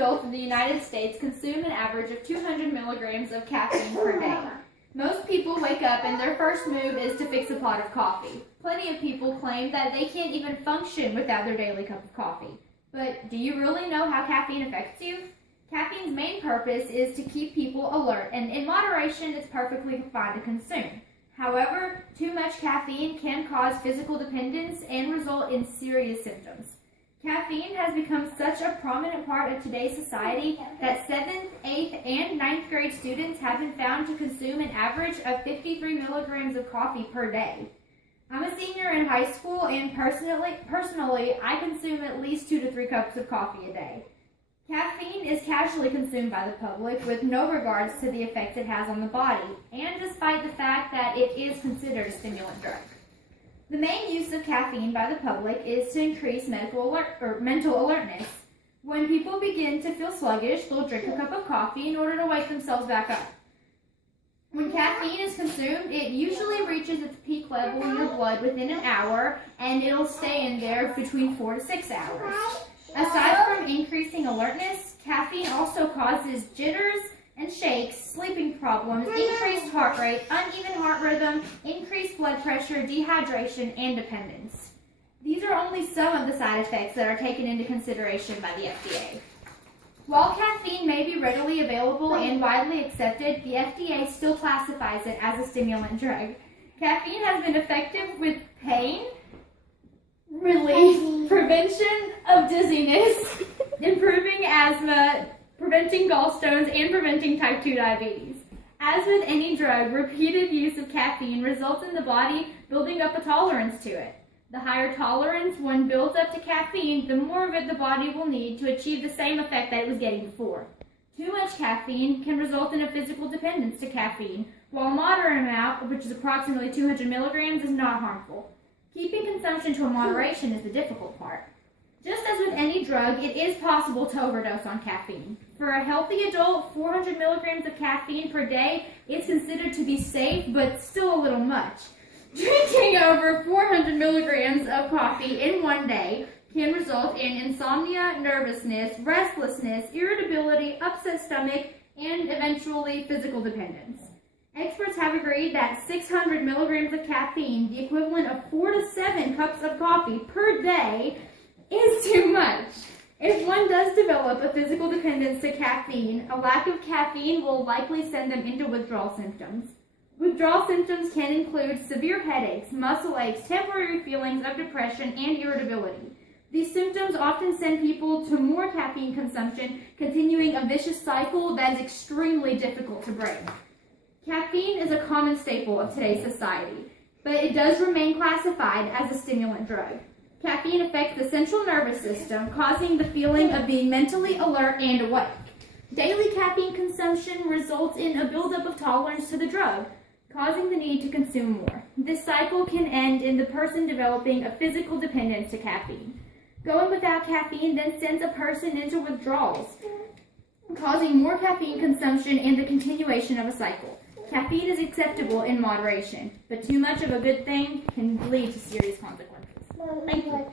adults in the United States consume an average of 200 milligrams of caffeine per day. Most people wake up and their first move is to fix a pot of coffee. Plenty of people claim that they can't even function without their daily cup of coffee. But do you really know how caffeine affects you? Caffeine's main purpose is to keep people alert, and in moderation, it's perfectly fine to consume. However, too much caffeine can cause physical dependence and result in serious symptoms. Caffeine has become such a prominent part of today's society that 7th, 8th, and 9th grade students have been found to consume an average of 53 milligrams of coffee per day. I'm a senior in high school, and personally, I consume at least 2 to 3 cups of coffee a day. Caffeine is casually consumed by the public with no regards to the effects it has on the body, and despite the fact that it is considered a stimulant drug. The main use of caffeine by the public is to increase mental alertness. When people begin to feel sluggish, they'll drink a cup of coffee in order to wake themselves back up. When caffeine is consumed, it usually reaches its peak level in your blood within an hour, and it'll stay in there between 4 to 6 hours. Aside from increasing alertness, caffeine also causes jitters and shakes, sleeping problems, increased heart rate, uneven heart rhythm, increased blood pressure, dehydration, and dependence. These are only some of the side effects that are taken into consideration by the FDA. While caffeine may be readily available and widely accepted, the FDA still classifies it as a stimulant drug. Caffeine has been effective with pain relief, prevention of dizziness, improving asthma, preventing gallstones, and preventing type 2 diabetes. As with any drug, repeated use of caffeine results in the body building up a tolerance to it. The higher tolerance one builds up to caffeine, the more of it the body will need to achieve the same effect that it was getting before. Too much caffeine can result in a physical dependence to caffeine, while a moderate amount, which is approximately 200 milligrams, is not harmful. Keeping consumption to a moderation is the difficult part. Just as with any drug, it is possible to overdose on caffeine. For a healthy adult, 400 milligrams of caffeine per day is considered to be safe, but still a little much. Drinking over 400 milligrams of coffee in one day can result in insomnia, nervousness, restlessness, irritability, upset stomach, and eventually physical dependence. Experts have agreed that 600 milligrams of caffeine, the equivalent of 4 to 7 cups of coffee per day, is too much. If one does develop a physical dependence to caffeine, a lack of caffeine will likely send them into withdrawal symptoms. Withdrawal symptoms can include severe headaches, muscle aches, temporary feelings of depression, and irritability. These symptoms often send people to more caffeine consumption, continuing a vicious cycle that is extremely difficult to break. Caffeine is a common staple of today's society, but it does remain classified as a stimulant drug. Caffeine affects the central nervous system, causing the feeling of being mentally alert and awake. Daily caffeine consumption results in a buildup of tolerance to the drug, causing the need to consume more. This cycle can end in the person developing a physical dependence to caffeine. Going without caffeine then sends a person into withdrawals, causing more caffeine consumption and the continuation of a cycle. Caffeine is acceptable in moderation, but too much of a good thing can lead to serious consequences. Thank you.